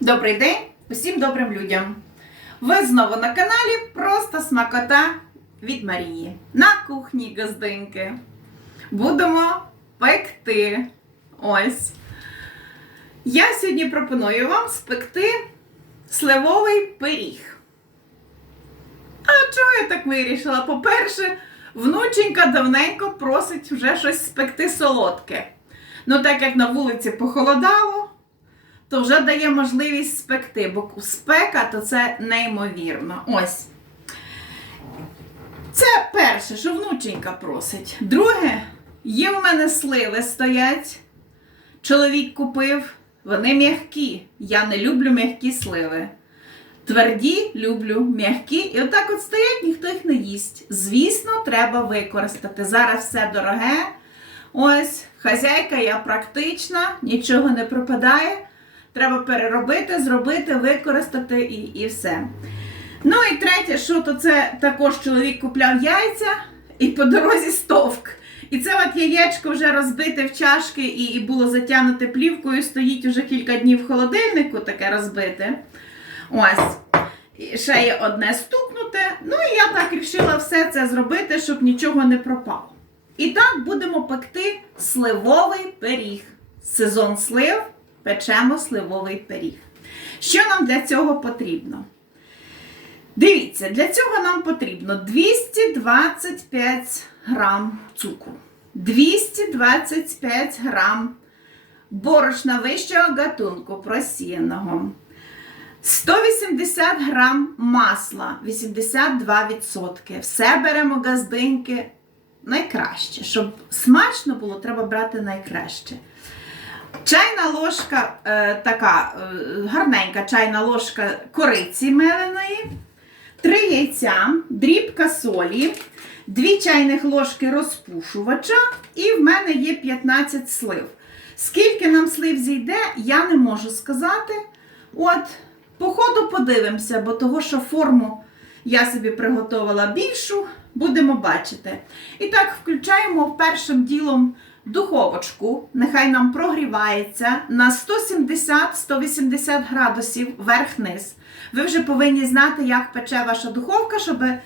Добрий день усім добрим людям! Ви знову на каналі Просто смакота від Марії. На кухні газдинки. Будемо пекти. Ось. Я сьогодні пропоную вам спекти сливовий пиріг. А чого я так вирішила? По-перше, внученька давненько просить вже щось спекти солодке. Ну, так як на вулиці похолодало, то вже дає можливість спекти, бо спека то це неймовірно. Ось. Це перше, що внученька просить. Друге, є в мене сливи стоять. Чоловік купив, вони м'які. Я не люблю м'які сливи. Тверді люблю, м'які. І отак от стоять, ніхто їх не їсть. Звісно, треба використати. Зараз все дороге. Ось, хазяйка, я практична, нічого не пропадає. Треба переробити, зробити, використати і, і все. Ну і третє, що то це також чоловік купляв яйця і по дорозі стовк. І це от яєчко вже розбите в чашки і, і було затягнуте плівкою, стоїть уже кілька днів в холодильнику, таке розбите. Ось. І ще є одне стукнуте. Ну і я так вирішила все це зробити, щоб нічого не пропало. І так будемо пекти сливовий пиріг. Сезон слив печемо сливовий пиріг. Що нам для цього потрібно? Дивіться, для цього нам потрібно 225 грам цукру, 225 грам борошна вищого гатунку просіяного, 180 грам масла, 82%. Все беремо газдинки найкраще. Щоб смачно було, треба брати найкраще. Чайна ложка, е, така е, гарненька чайна ложка кориці меленої, 3 яйця, дрібка солі, 2 чайних ложки розпушувача, і в мене є 15 слив. Скільки нам слив зійде, я не можу сказати. От, по ходу подивимося, бо того, що форму я собі приготувала більшу, будемо бачити. І так, включаємо першим ділом духовочку, нехай нам прогрівається на 170-180 градусів вверх-низ. Ви вже повинні знати, як пече ваша духовка, щоб е,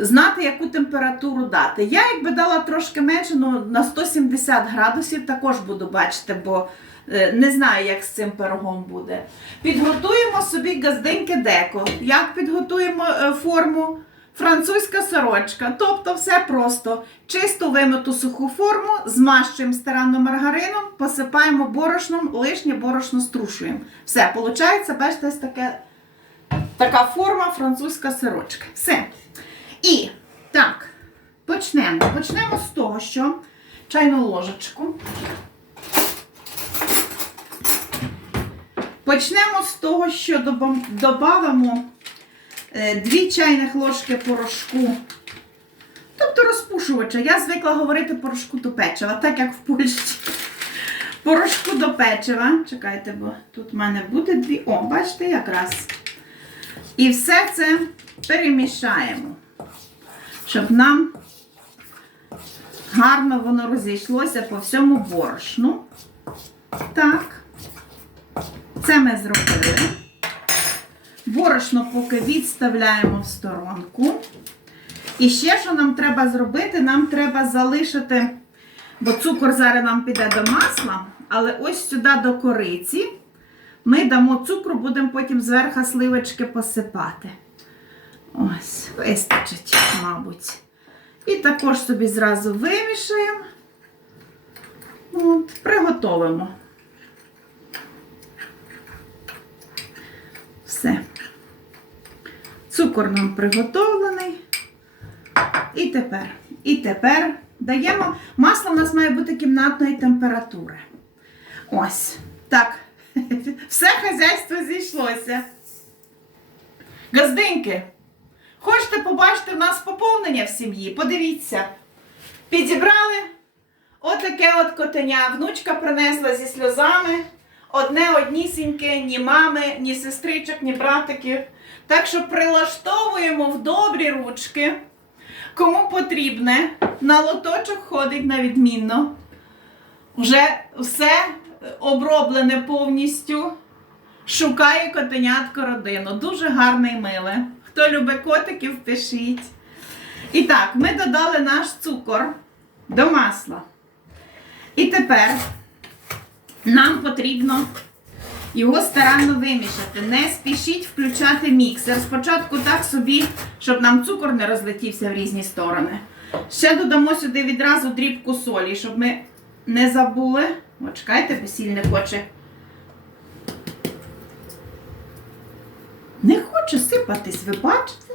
знати, яку температуру дати. Я, якби дала трошки менше, ну на 170 градусів також буду бачити, бо е, не знаю, як з цим пирогом буде. Підготуємо собі газденьке деко. Як підготуємо е, форму? Французька сорочка, тобто все просто. Чисто вимиту суху форму, змащуємо старанно маргарином, посипаємо борошном, лишнє борошно струшуємо. Все, виходить, бачите, таке, така форма французька сорочка. Все. І так, почнемо. Почнемо з того, що чайну ложечку. Почнемо з того, що додамо 2 чайних ложки порошку, тобто розпушувача. Я звикла говорити порошку до печива, так як в Польщі. Порошку до печива. Чекайте, бо тут в мене буде дві. О, бачите, якраз. І все це перемішаємо, щоб нам гарно воно розійшлося по всьому борошну. Так, це ми зробили. Борошно поки відставляємо в сторонку. І ще, що нам треба зробити, нам треба залишити, бо цукор зараз нам піде до масла, але ось сюди до кориці ми дамо цукру, будемо потім зверху сливочки посипати. Ось, вистачить, мабуть. І також собі зразу вимішаємо. От, Приготовимо. Все. Цукор нам приготовлений. І тепер, і тепер даємо. Масло у нас має бути кімнатної температури. Ось. Так. Все хазяйство зійшлося. Газдинки, хочете побачити в нас поповнення в сім'ї? Подивіться. Підібрали отаке от котеня. Внучка принесла зі сльозами. Одне однісіньке, ні мами, ні сестричок, ні братиків. Так що прилаштовуємо в добрі ручки. Кому потрібне, на лоточок ходить на відмінно. Вже все оброблене повністю. Шукає котенятко родину. Дуже гарне і миле. Хто любить котиків, пишіть. І так, ми додали наш цукор до масла. І тепер нам потрібно його старанно вимішати. Не спішіть включати міксер. Спочатку так собі, щоб нам цукор не розлетівся в різні сторони. Ще додамо сюди відразу дрібку солі, щоб ми не забули. О, чекайте, бо не хоче. Не хоче сипатись, ви бачите?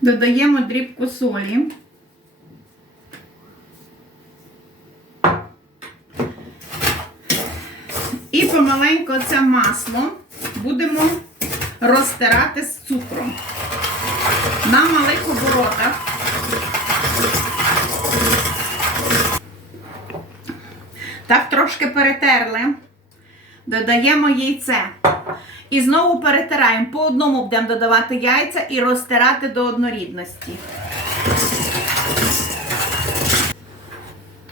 Додаємо дрібку солі. Помаленько це масло будемо розтирати з цукром. На малих оборотах. Так трошки перетерли. Додаємо яйце. І знову перетираємо. По одному будемо додавати яйця і розтирати до однорідності.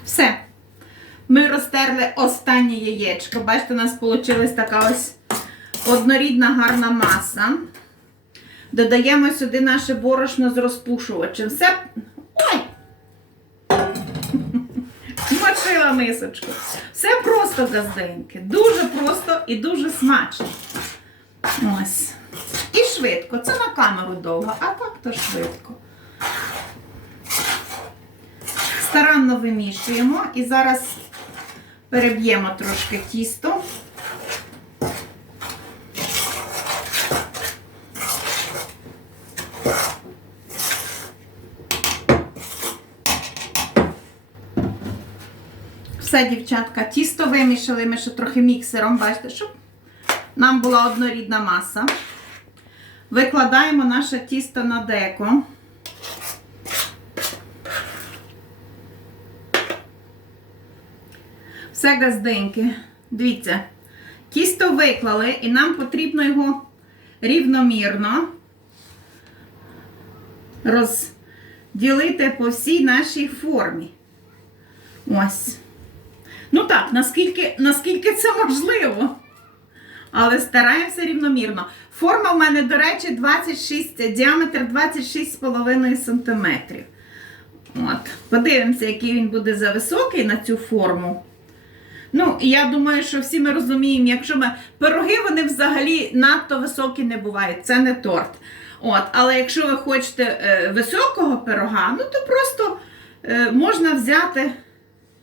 Все. Ми розтерли останнє яєчко. Бачите, у нас вийшла така ось однорідна гарна маса. Додаємо сюди наше борошно з розпушувачем. Все. Ой! Мочила мисочку. Все просто газденьке. Дуже просто і дуже смачно. Ось. І швидко. Це на камеру довго, а так то швидко. Старанно вимішуємо і зараз переб'ємо трошки тісто. Все, дівчатка, тісто вимішали ми ще трохи міксером, бачите, щоб нам була однорідна маса. Викладаємо наше тісто на деко. Все газденьке. Дивіться, тісто виклали, і нам потрібно його рівномірно розділити по всій нашій формі. Ось. Ну так, наскільки, наскільки це можливо. Але стараємося рівномірно. Форма в мене, до речі, 26, діаметр 26,5 см. От. Подивимося, який він буде за високий на цю форму. Ну, я думаю, що всі ми розуміємо, якщо ми пироги, вони взагалі надто високі не бувають. Це не торт. От, але якщо ви хочете е, високого пирога, ну то просто е, можна взяти.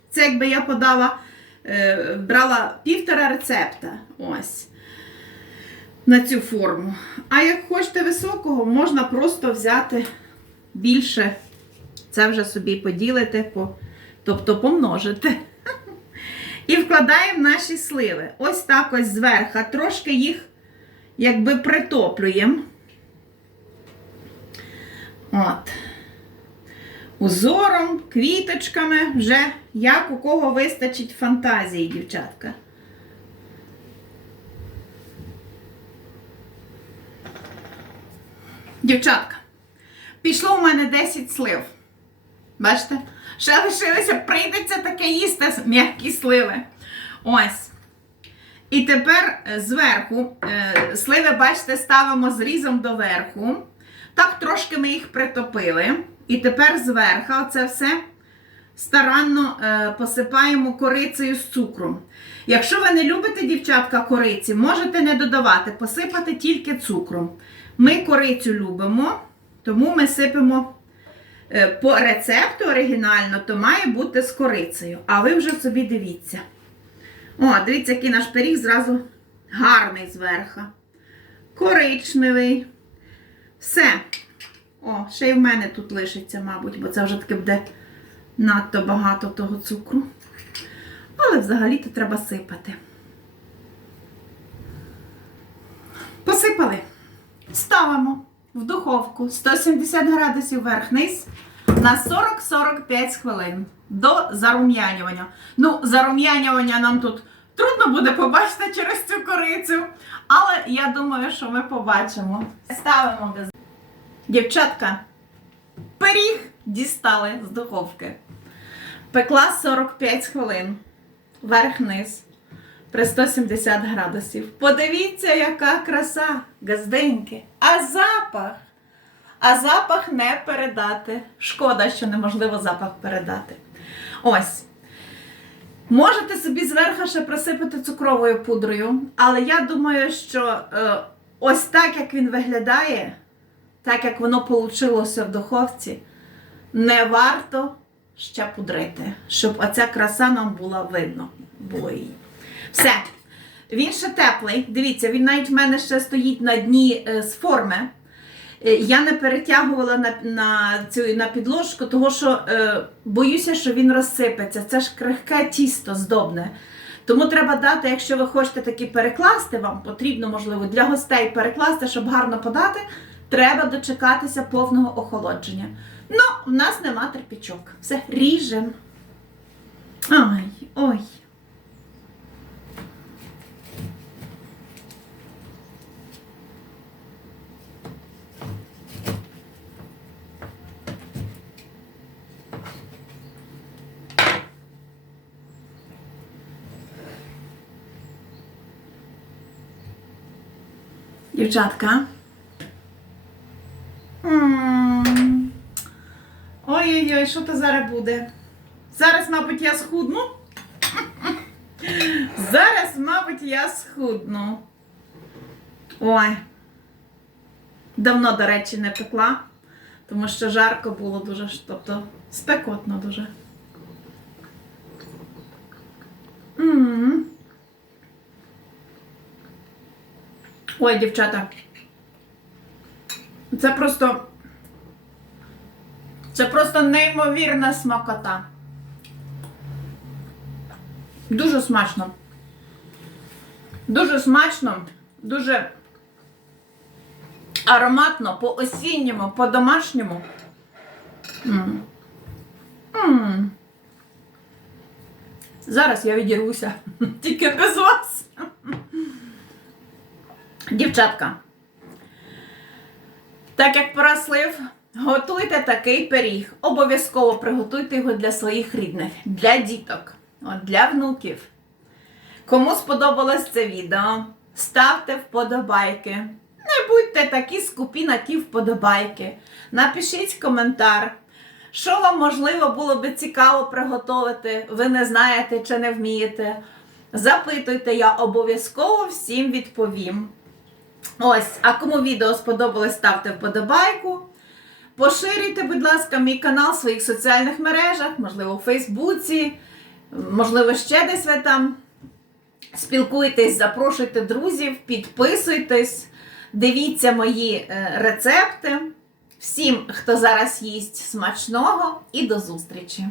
Це якби я подала, е, брала півтора рецепта. Ось. На цю форму. А як хочете високого, можна просто взяти більше. Це вже собі поділити, по, тобто помножити. І вкладаємо наші сливи. Ось так ось зверху. Трошки їх якби притоплюємо. От. Узором, квіточками, вже як у кого вистачить фантазії, дівчатка. Дівчатка, пішло у мене 10 слив. Бачите? Ще лишилося, прийдеться таке їсти м'які сливи. Ось. І тепер е, зверху, е, сливи, бачите, ставимо зрізом доверху. Так, трошки ми їх притопили. І тепер зверху це все старанно е, посипаємо корицею з цукром. Якщо ви не любите, дівчатка, кориці, можете не додавати, посипати тільки цукром. Ми корицю любимо, тому ми сипемо по рецепту оригінально, то має бути з корицею. А ви вже собі дивіться. О, дивіться, який наш пиріг зразу гарний зверху. Коричневий. Все. О, ще й в мене тут лишиться, мабуть, бо це вже таки буде надто багато того цукру. Але взагалі-то треба сипати. Посипали. Ставимо в духовку 170 градусів вверх-низ на 40-45 хвилин до зарум'янювання. Ну, зарум'янювання нам тут трудно буде побачити через цю корицю, але я думаю, що ми побачимо. Ставимо без. Дівчатка, пиріг дістали з духовки. Пекла 45 хвилин. Вверх-низ. При 170 градусів. Подивіться, яка краса, газденьки. А запах. А запах не передати. Шкода, що неможливо запах передати. Ось. Можете собі зверху ще присипати цукровою пудрою, але я думаю, що е, ось так, як він виглядає, так як воно вийшло в духовці, не варто ще пудрити, щоб оця краса нам була видно. Було її. Все. Він ще теплий. Дивіться, він навіть в мене ще стоїть на дні е, з форми. Е, Я не перетягувала на, на цю на підложку, тому що е, боюся, що він розсипеться. Це ж крихке тісто здобне. Тому треба дати, якщо ви хочете таки перекласти, вам потрібно, можливо, для гостей перекласти, щоб гарно подати, треба дочекатися повного охолодження. Ну, в нас нема терпічок. Все, ріжемо. Ой, ой. Дівчатка. Ой-ой-ой, що то зараз буде? Зараз, мабуть, я схудну. Зараз, мабуть, я схудну. Ой. Давно, до речі, не пекла, тому що жарко було дуже, тобто спекотно дуже. М. Ой, дівчата. Це просто. Це просто неймовірна смакота. Дуже смачно. Дуже смачно, дуже ароматно, по-осінньому, по-домашньому. Зараз я відірвуся. Тільки без вас. Дівчатка, так як порослив, готуйте такий пиріг. Обов'язково приготуйте його для своїх рідних, для діток, для внуків. Кому сподобалось це відео, ставте вподобайки. Не будьте такі скупі на ті вподобайки. Напишіть коментар. Що вам можливо було би цікаво приготувати, ви не знаєте чи не вмієте. Запитуйте, я обов'язково всім відповім. Ось, а кому відео сподобалось, ставте вподобайку. Поширюйте, будь ласка, мій канал в своїх соціальних мережах, можливо, у Фейсбуці, можливо, ще десь ви там. Спілкуйтесь, запрошуйте друзів, підписуйтесь, дивіться мої е, рецепти. Всім, хто зараз їсть смачного, і до зустрічі!